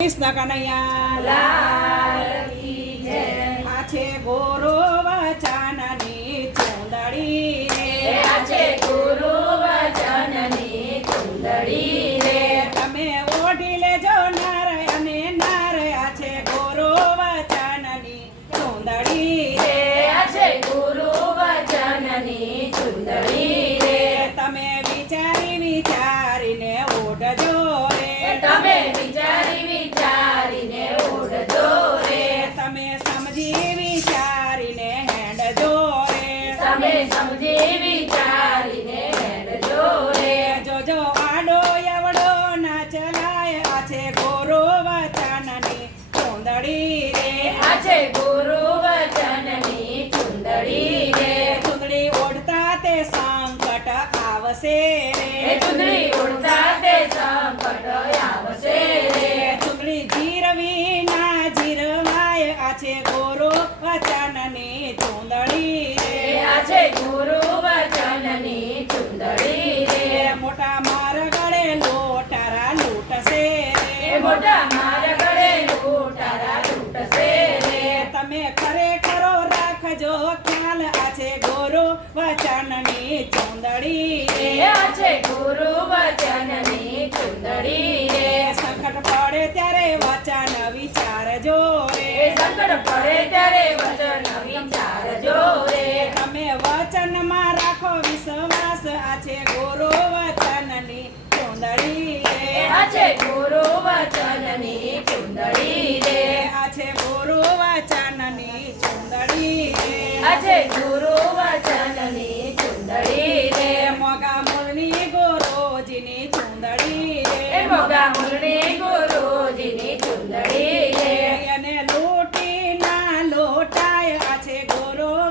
કૃષ્ણ કનૈયા. આ છે ગોરો સમજી વિચારીને હેડજો રે. જોજો આડો એવડો ના ચલાય આ છે ગોરો વચનની ચૂંદડી રે આ છે ગુરુ વચનની ચૂંદડી રે. ચૂંદડી ઓઢતા તે સંકટ આવશે રે ચૂંદડી ઉડતા તે સંકટ આવશે રે. ચૂંદડી જીરવી ના જીરવાય આ છે ગોરો વચનની ચૂંદડી એ રે આ છે ગુરુ વચનની ચૂંદડી રે. મોટા માર ગળે લોટારા લૂટશે એ રે મોટા મારા ગળે લૂંટારા લૂંટશે રે. તમે ખરેખરો ખ્યાલ આ છે ગોરો વચનની ચુંદડી રે આ છે ગુરુ વચનની ચુંદડી રે. સંકટ પડે ત્યારે વચન વિચારજો રે સંકટ પડે ત્યારે વચન વિચારજો રે. તમે વચનમાં રાખો વિશ્વાસ આ છે ગોરો વચનની ચૂંદડી રે આ છે ગુરુ વચનની મોગા મૂળની ગુરુજીની ચૂંદડી રે. એને લૂંટી ના લોટાય આ છે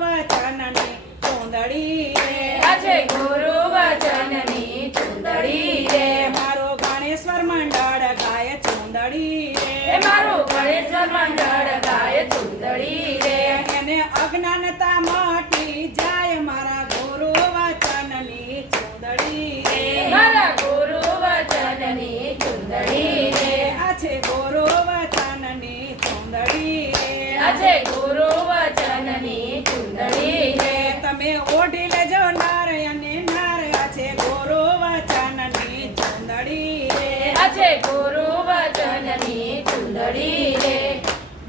વચનની ચૂંદડી રે આ ગુરુ વચનની ચૂંદડી રે. મારો ગણેશ્વર મંડળ ગાય ચૂંદડી રે મારું ગણેશ્વર મંડળ ગાય ચૂંદડી રે. એને અજ્ઞાનતા મટી જાય મારા ગુરુ વચનની ચૂંદડી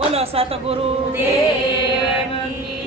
बोलो सतगुरु देव